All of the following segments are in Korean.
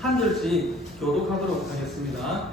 한 절씩 교독하도록 하겠습니다.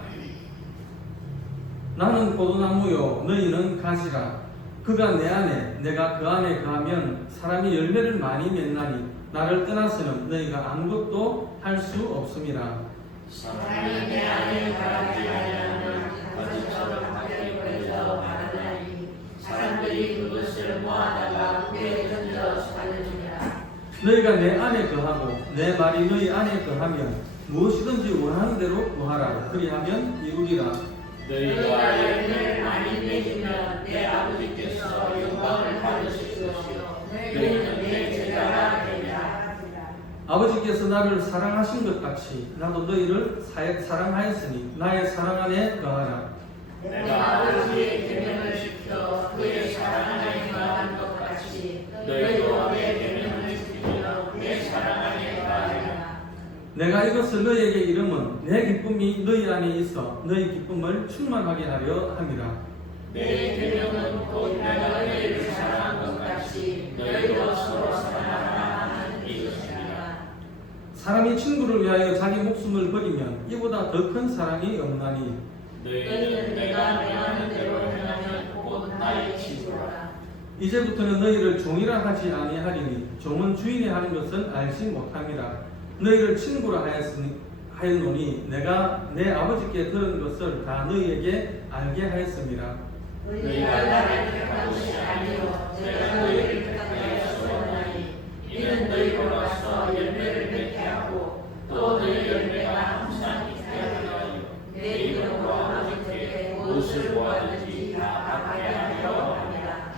나는 포도나무요 너희는 가지라. 그가 내 안에 내가 그 안에 거하면 사람이 열매를 많이 맺나니 나를 떠나서는 너희가 아무것도 할 수 없음이라. 사람이 내 안에 거하지 아니하면 가지처럼 밖에 걸려 마르나니 사람들이 그것을 모아다가 물에 던져 살려주리라. 너희가 내 안에 거하고 내 말이 너희 안에 거하면 무엇이든지 원하는 대로 구하라. 그리하면 이루리라. 너희가 열매를 많이 맺으면 내 아버지께서 영광을 받으실 것이요 너희는 내 제자가 되리라. 아버지께서 나를 사랑하신 것 같이 나도 너희를 사랑하였으니 나의 사랑 안에 거하라. 내가 아버지의 계명을 지켜 그의 사랑 안에 거한 것 같이 너희도 내 계명을 지키며 내 사랑 안에 거하리라. 내가 이것을 너희에게 이름은 내 기쁨이 너희 안에 있어 너희 기쁨을 충만하게 하려 함이라. 내 계명은 곧 내가 너희를 사랑한 것 같이 너희도 서로 사랑하라 하는 이것이니라. 사람이 친구를 위하여 자기 목숨을 버리면 이보다 더 큰 사랑이 없나니 너희는 내가 명하는 대로 행하면 곧 나의 친구라. 이제부터는 너희를 종이라 하지 아니하리니 종은 주인이 하는 것을 알지 못함이라. 너희를 친구라 하였노니 내가 내 아버지께 들은 것을 다 너희에게 알게 하였음이라. 너희가 나를 택한 것이 아니요 내가 너희를 택하였사오나니 이는 너희로 가서 열매를 맺게 하고 또 너희 열매가 항상 있게 하여 내 이름으로 아버지께 무엇을 구하든지 다 받게 하려 함이라.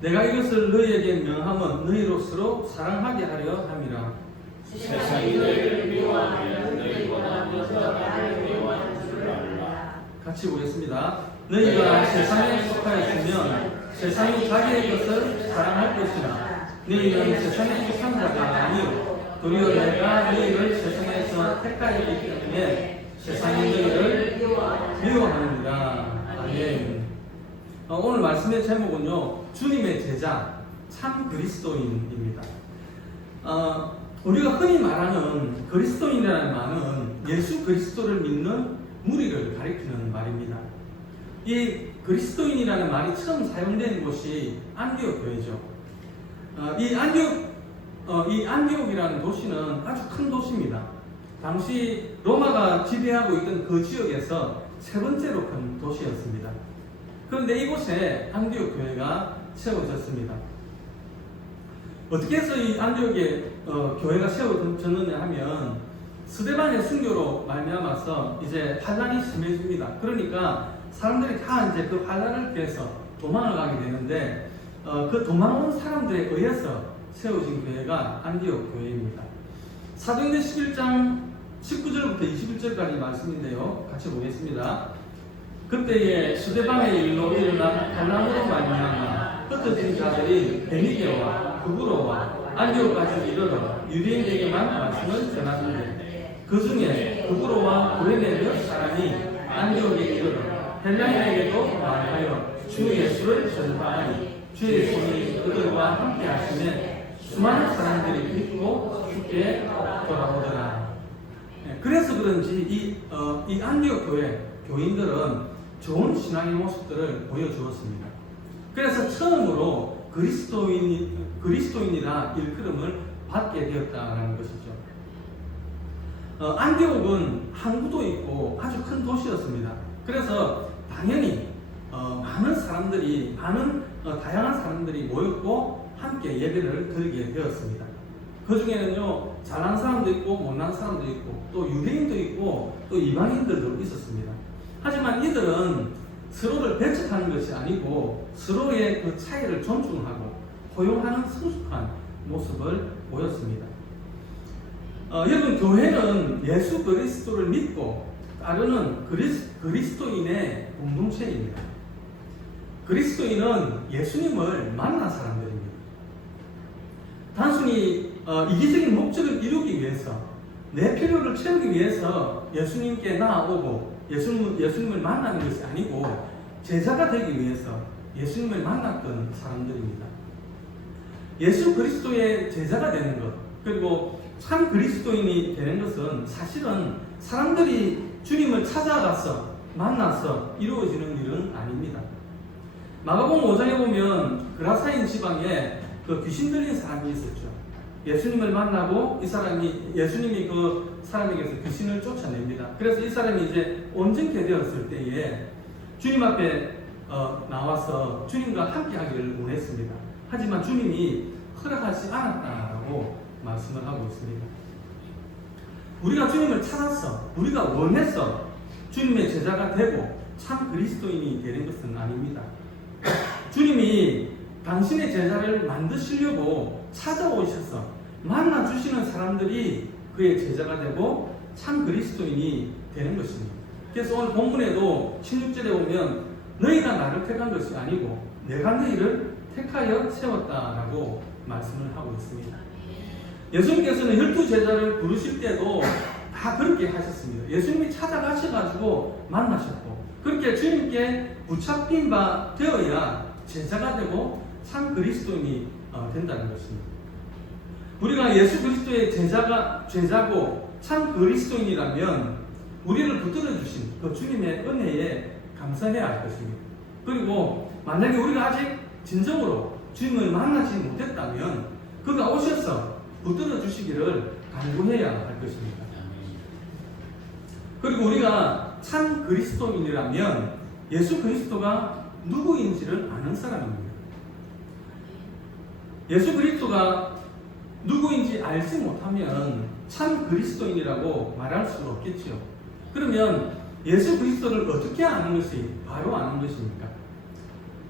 내가 이것을 너희에게 명함은 너희로 서로 사랑하게 하려 함이라. 세상이 너희를 미워하면 너희보다 먼저 나를 미워하는 줄 알라. 같이 보겠습니다. 너희가 세상에 속하였으면 세상이 자기의 것을 사랑할 것이나 너희는 세상에 속한 자가 아니요 도리어 내가 너희를 세상에서 택하였기 때문에 세상이 너희를 미워하느니라. 아멘. 오늘 말씀의 제목은요, 주님의 제자 참 그리스도인입니다. 우리가 흔히 말하는 그리스도인이라는 말은 예수 그리스도를 믿는 무리를 가리키는 말입니다. 이 그리스도인이라는 말이 처음 사용된 곳이 안디옥 교회죠. 이 안디옥이라는 도시는 아주 큰 도시입니다. 당시 로마가 지배하고 있던 그 지역에서 세 번째로 큰 도시였습니다. 그런데 이곳에 안디옥 교회가 세워졌습니다. 어떻게 해서 이 안디옥에 교회가 세워졌느냐 하면 스데반의 순교로 말미암아서 이제 환란이 심해집니다. 그러니까 사람들이 다 이제 그 환란을 피해서 도망을 가게 되는데 그 도망온 사람들에 의해서 세워진 교회가 안디옥 교회입니다. 사도행전 11장 19절부터 21절까지 말씀인데요. 같이 보겠습니다. 그때에 스데반의 일로 일어난 환란으로 말미암아 흩어진 자들이 베니게와 구브로와 안디옥까지 이르러 유대인에게만 말씀을 전하는데 그 중에 구브로와 구레네 몇 사람이 안디옥에 이르러 헬라인에게도 말하여 주 예수를 전파하니 주의 손이 그들과 함께 하시면 수많은 사람들이 믿고 주께 돌아오더라. 그래서 그런지 이 안디옥 교회 교인들은 좋은 신앙의 모습들을 보여주었습니다. 그래서 처음으로 그리스도인이라 일컬음을 받게 되었다는 것이죠. 안디옥은 항구도 있고 아주 큰 도시였습니다. 그래서 당연히 많은 다양한 사람들이 모였고 함께 예배를 드리게 되었습니다. 그 중에는요, 잘난 사람도 있고 못난 사람도 있고 또 유대인도 있고 또 이방인들도 있었습니다. 하지만 이들은 서로를 배척하는 것이 아니고 서로의 그 차이를 존중하고 포용하는 성숙한 모습을 보였습니다. 여러분, 교회는 예수 그리스도를 믿고 따르는 그리스도인의 공동체입니다. 그리스도인은 예수님을 만난 사람들입니다. 단순히 이기적인 목적을 이루기 위해서 내 필요를 채우기 위해서 예수님께 나아오고 예수님을 만나는 것이 아니고 제자가 되기 위해서 예수님을 만났던 사람들입니다. 예수 그리스도의 제자가 되는 것, 그리고 참 그리스도인이 되는 것은 사실은 사람들이 주님을 찾아가서 만나서 이루어지는 일은 아닙니다. 마가복음 5장에 보면 그라사인 지방에 그 귀신 들린 사람이 있었죠. 예수님을 만나고 예수님이 그 사람에게서 귀신을 쫓아냅니다. 그래서 이 사람이 이제 온전케 되었을 때에 주님 앞에 나와서 주님과 함께 하기를 원했습니다. 하지만 주님이 허락하지 않았다라고 말씀을 하고 있습니다. 우리가 주님을 찾았어, 우리가 원해서 주님의 제자가 되고 참 그리스도인이 되는 것은 아닙니다. 주님이 당신의 제자를 만드시려고 찾아오셔서 만나주시는 사람들이 그의 제자가 되고 참 그리스도인이 되는 것입니다. 그래서 오늘 본문에도 16절에 보면 너희가 나를 택한 것이 아니고 내가 너희를 택하여 세웠다라고 말씀을 하고 있습니다. 예수님께서는 12제자를 부르실 때도 다 그렇게 하셨습니다. 예수님이 찾아가셔가지고 만나셨고 그렇게 주님께 붙잡힌 바 되어야 제자가 되고 참 그리스도인이 된다는 것입니다. 우리가 예수 그리스도의 제자고 참 그리스도인이라면 우리를 붙들어 주신 그 주님의 은혜에 감사해야 할 것입니다. 그리고 만약에 우리가 아직 진정으로 주님을 만나지 못했다면 그가 오셔서 붙들어 주시기를 간구해야 할 것입니다. 그리고 우리가 참 그리스도인이라면 예수 그리스도가 누구인지를 아는 사람입니다. 예수 그리스도가 누구인지 알지 못하면 참 그리스도인이라고 말할 수 없겠죠. 그러면 예수 그리스도를 어떻게 아는 것이 바로 아는 것입니까?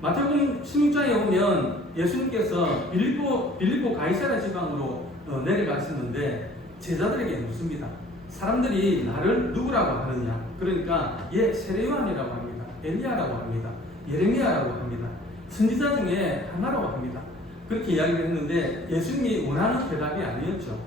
마태복음 16장에 보면 예수님께서 빌립보 가이사랴 지방으로 내려가시는데 제자들에게 묻습니다. 사람들이 나를 누구라고 하느냐? 그러니까 세례요한이라고 합니다. 엘리야라고 합니다. 예레미야라고 합니다. 선지자 중에 하나라고 합니다. 그렇게 이야기를 했는데 예수님이 원하는 대답이 아니었죠.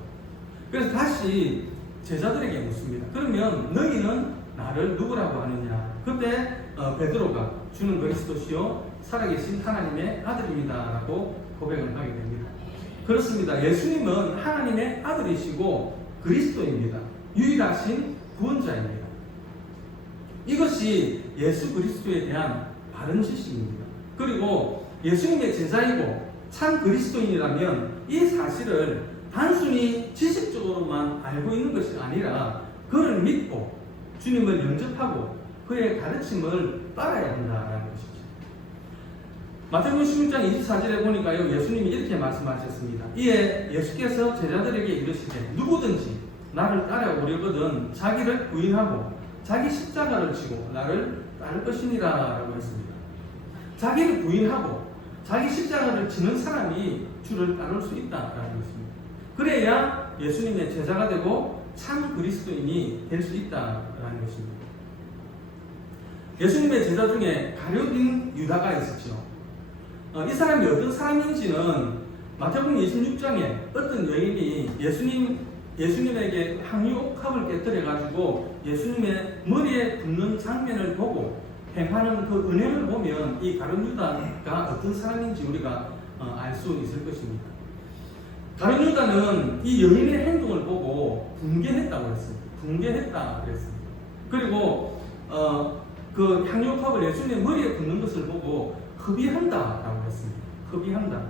그래서 다시 제자들에게 묻습니다. 그러면 너희는 나를 누구라고 하느냐? 그때 베드로가 주는 그리스도시요 살아계신 하나님의 아들입니다 라고 고백을 하게 됩니다. 그렇습니다. 예수님은 하나님의 아들이시고 그리스도입니다. 유일하신 구원자입니다. 이것이 예수 그리스도에 대한 바른 지식입니다. 그리고 예수님의 제자이고 참 그리스도인이라면 이 사실을 단순히 지식적으로만 알고 있는 것이 아니라 그를 믿고 주님을 영접하고 그의 가르침을 따라야 한다는 것이죠. 마태복음 16장 24절에 보니까요, 예수님이 이렇게 말씀하셨습니다. 이에 예수께서 제자들에게 이르시되 누구든지 나를 따라오려거든 자기를 부인하고 자기 십자가를 지고 나를 따를 것이니라 라고 했습니다. 자기를 부인하고 자기 십자가를 지는 사람이 주를 따를 수 있다라는 것입니다. 그래야 예수님의 제자가 되고 참 그리스도인이 될 수 있다라는 것입니다. 예수님의 제자 중에 가룟 유다가 있었죠. 이 사람이 어떤 사람인지는 마태복음 26장에 어떤 여인이 예수님에게 향유옥합을 깨뜨려가지고 예수님의 머리에 붓는 장면을 보고 행하는 그 은혜를 보면 이 가룟 유다가 어떤 사람인지 우리가 알 수 있을 것입니다. 가룟 유다는 이 여인의 행동을 보고 분개했다고 했습니다. 분개했다 그랬습니다. 그리고 그 향유옥합을 예수님의 머리에 붓는 것을 보고 흡의한다라고 했습니다. 흡의한다.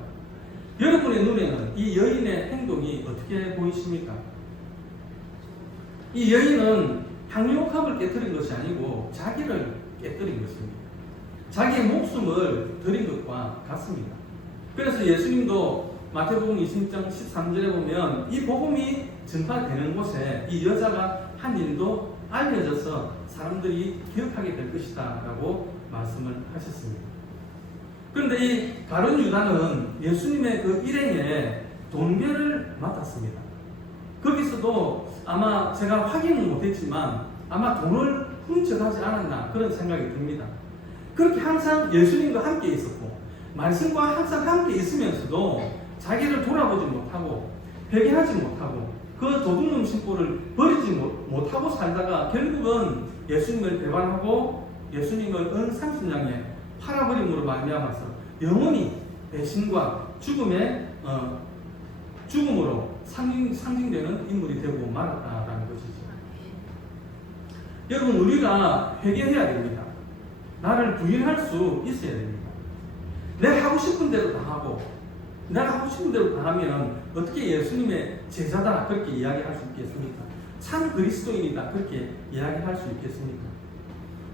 여러분의 눈에는 이 여인의 행동이 어떻게 보이십니까? 이 여인은 향유옥합을 깨뜨린 것이 아니고 자기를 깨뜨린 것입니다. 자기의 목숨을 드린 것과 같습니다. 그래서 예수님도 마태복음 26장 13절에 보면 이 복음이 전파되는 곳에 이 여자가 한 일도 알려져서 사람들이 기억하게 될 것이다 라고 말씀을 하셨습니다. 그런데 이 가룟 유다는 예수님의 그 일행에 돈배를 맡았습니다. 거기서도 아마 제가 확인은 못했지만 아마 돈을 훔쳐가지 않았나 그런 생각이 듭니다. 그렇게 항상 예수님과 함께 있었고 말씀과 항상 함께 있으면서도 자기를 돌아보지 못하고 회개하지 못하고 그 도둑놈 신고를 버리지 못하고 살다가 결국은 예수님을 배반하고 예수님을 은상순장에 팔아버림으로 말미암아서 영원히 배신과 죽음으로 상징되는 인물이 되고 말았다라는 것이죠. 여러분, 우리가 회개해야 됩니다. 나를 부인할 수 있어야 됩니다. 내가 하고 싶은 대로 다 하고, 내가 하고 싶은 대로 다 하면 어떻게 예수님의 제자다 그렇게 이야기할 수 있겠습니까? 참 그리스도인이다 그렇게 이야기할 수 있겠습니까?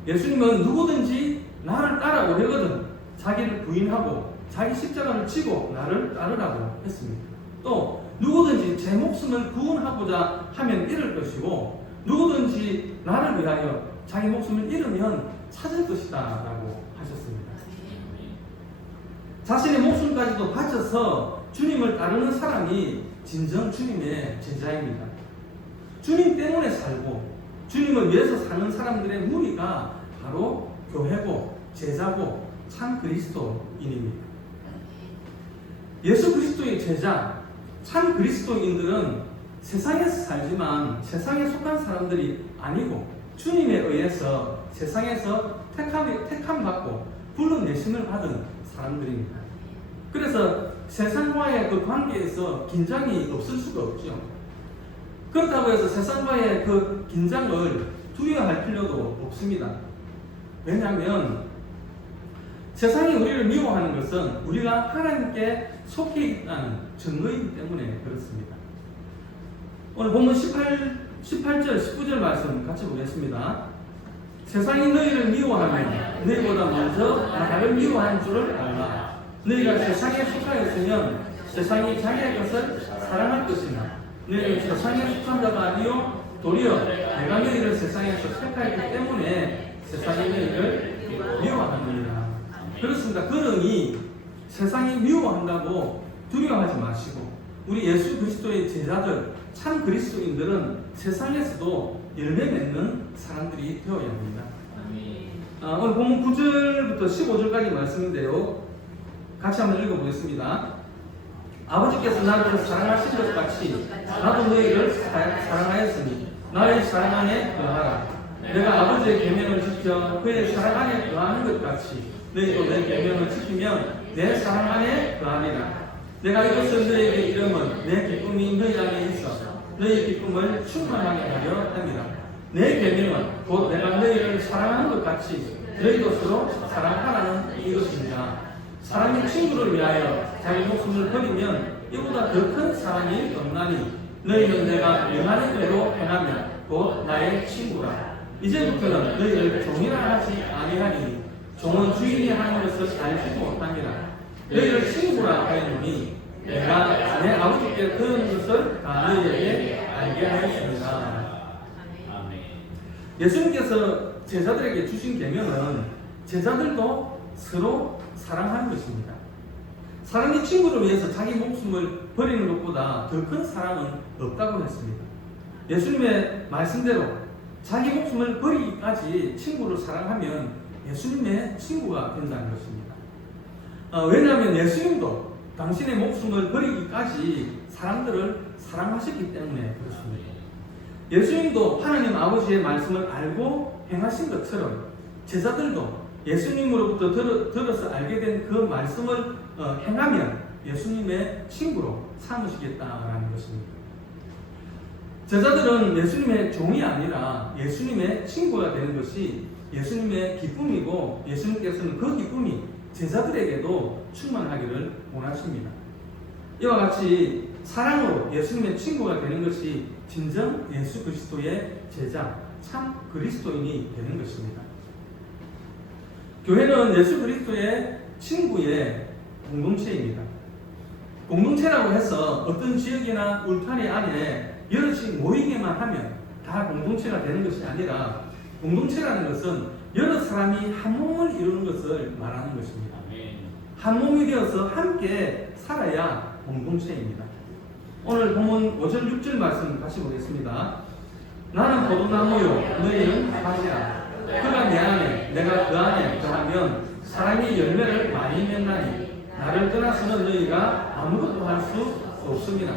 예수님은 누구든지 나를 따라오려거든 자기를 부인하고 자기 십자가를 지고 나를 따르라고 했습니다. 또 누구든지 제 목숨을 구원하고자 하면 잃을 것이고 누구든지 나를 위하여 자기 목숨을 잃으면 찾을 것이다 라고 하셨습니다. 자신의 목숨까지도 바쳐서 주님을 따르는 사람이 진정 주님의 제자입니다. 주님 때문에 살고 주님을 위해서 사는 사람들의 무리가 바로 교회고 제자고 참 그리스도인입니다. 예수 그리스도의 제자, 참 그리스도인들은 세상에서 살지만 세상에 속한 사람들이 아니고 주님에 의해서 세상에서 택함받고 불러내심을 받은 사람들입니다. 그래서 세상과의 그 관계에서 긴장이 없을 수가 없죠. 그렇다고 해서 세상과의 그 긴장을 두려워할 필요도 없습니다. 왜냐하면 세상이 우리를 미워하는 것은 우리가 하나님께 속해 있다는 증거이기 때문에 그렇습니다. 오늘 본문 18절, 19절 말씀 같이 보겠습니다. 세상이 너희를 미워하면 너희보다 먼저 나를 미워한 줄을 알라. 너희가 세상에 속하였으면 세상이 자기의 것을 사랑할 것이나 너희는 세상에 속한 자가 아니요 도리어 내가 너희를 세상에서 택하였기 때문에 세상이 너희를 미워하느니라. 그렇습니다. 그러니 세상이 미워한다고 두려워하지 마시고 우리 예수 그리스도의 제자들 참 그리스도인들은 세상에서도 열매 맺는 사람들이 되어야 합니다. 오늘 본문 9절부터 15절까지 말씀인데요. 같이 한번 읽어보겠습니다. 아버지께서 나를 사랑하신 것 같이 나도 너희를 사랑하였으니 나의 사랑 안에 거하라. 내가 아버지의 계명을 지켜 그의 사랑 안에 거하는 것 같이 너희도 내 계명을 지키면 내 사랑 안에 거하리라. 내가 이것을 너희에게 이름은 내 기쁨이 너희 안에 있어 너희 기쁨을 충만하게 하려 함이라. 내 계명은 곧 내가 너희를 사랑하는 것 같이 너희도 서로 사랑하라는 이것입니다. 사람이 친구를 위하여 자기 목숨을 버리면 이보다 더 큰 사랑이 없나니 너희는 내가 명하는 대로 행하면 곧 나의 친구라. 이제부터는 너희를 종이라 하지 아니하니 종은 주인이 하는 것을 알지 못함이라. 너희를 친구라 하였노니 내가 내 아버지께 들은 것을 다 너희에게 알게 하였습니다. 예수님께서 제자들에게 주신 계명은 제자들도 서로 사랑하는 것입니다. 사람이 친구를 위해서 자기 목숨을 버리는 것보다 더 큰 사랑은 없다고 했습니다. 예수님의 말씀대로 자기 목숨을 버리기까지 친구를 사랑하면 예수님의 친구가 된다는 것입니다. 왜냐하면 예수님도 당신의 목숨을 버리기까지 사람들을 사랑하셨기 때문에 그렇습니다. 예수님도 하나님 아버지의 말씀을 알고 행하신 것처럼 제자들도 예수님으로부터 들어서 알게 된 그 말씀을 행하면 예수님의 친구로 삼으시겠다라는 것입니다. 제자들은 예수님의 종이 아니라 예수님의 친구가 되는 것이 예수님의 기쁨이고 예수님께서는 그 기쁨이 제자들에게도 충만하기를 원하십니다. 이와 같이 사랑으로 예수님의 친구가 되는 것이 진정 예수 그리스도의 제자, 참 그리스도인이 되는 것입니다. 교회는 예수 그리스도의 친구의 공동체입니다. 공동체라고 해서 어떤 지역이나 울타리 안에 여럿이 모이게만 하면 다 공동체가 되는 것이 아니라 공동체라는 것은 여러 사람이 한 몸을 이루는 것을 말하는 것입니다. 한 몸이 되어서 함께 살아야 공동체입니다. 오늘 본문 5절 6절 말씀 다시 보겠습니다. 나는 포도나무요 너희는 가지라. 그가 내 안에 내가 그 안에 거하면 사람이 열매를 많이 맺나니 나를 떠나서는 너희가 아무것도 할 수 없습니다.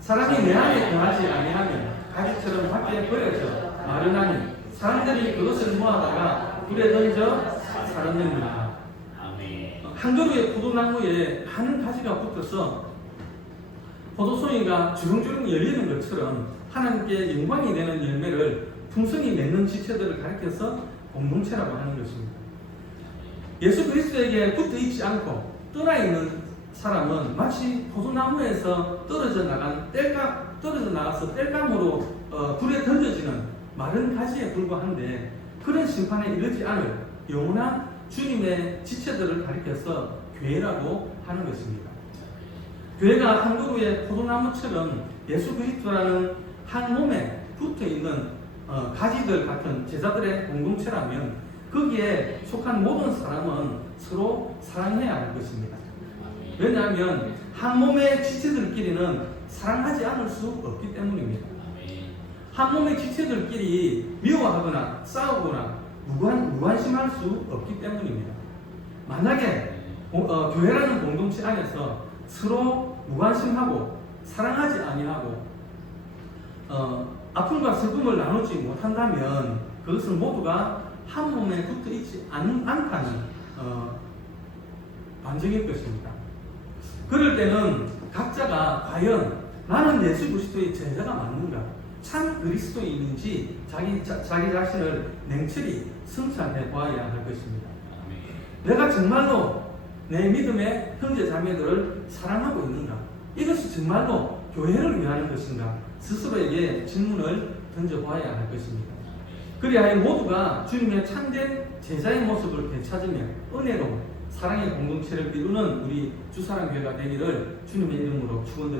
사람이 내 안에 거하지 아니하면 가지처럼 밖에 버려져 마르나니 사람들이 그것을 모아다가 불에 던져 사르느니라. 한 그루의 포도나무에 한 가지가 붙어서 포도송이가 주렁주렁 열리는 것처럼 하나님께 영광이 되는 열매를 풍성히 맺는 지체들을 가리켜서 공동체라고 하는 것입니다. 예수 그리스도에게 붙어 있지 않고 떠나 있는 사람은 마치 포도나무에서 떨어져 나가서 땔감으로 불에 던져지는 마른 가지에 불과한데, 그런 심판에 이르지 않을 영원한 주님의 지체들을 가리켜서 교회라고 하는 것입니다. 교회가 한 그루의 포도나무처럼 예수 그리스도라는 한 몸에 붙어 있는 가지들 같은 제자들의 공동체라면 거기에 속한 모든 사람은 서로 사랑해야 할 것입니다. 왜냐하면 한 몸의 지체들끼리는 사랑하지 않을 수 없기 때문입니다. 한 몸의 지체들끼리 미워하거나 싸우거나 무관심할 수 없기 때문입니다. 만약에 교회라는 공동체 안에서 서로 무관심하고 사랑하지 아니하고 아픔과 슬픔을 나누지 못한다면 그것은 모두가 한 몸에 붙어 있지 않다는 반증일 것입니다. 그럴 때는 각자가 과연 나는 예수 그리스도의 제자가 맞는가, 참 그리스도인인지 자기 자신을 냉철히 성찰해 보아야 할 것입니다. 내가 정말로 내 믿음의 형제 자매들을 사랑하고 있는가? 이것이 정말로 교회를 위하는 것인가? 스스로에게 질문을 던져보아야 할 것입니다. 그리하여 모두가 주님의 참된 제자의 모습을 되찾으며 은혜로 사랑의 공동체를 이루는 우리 주사랑교회가 되기를 주님의 이름으로 축원드립니다.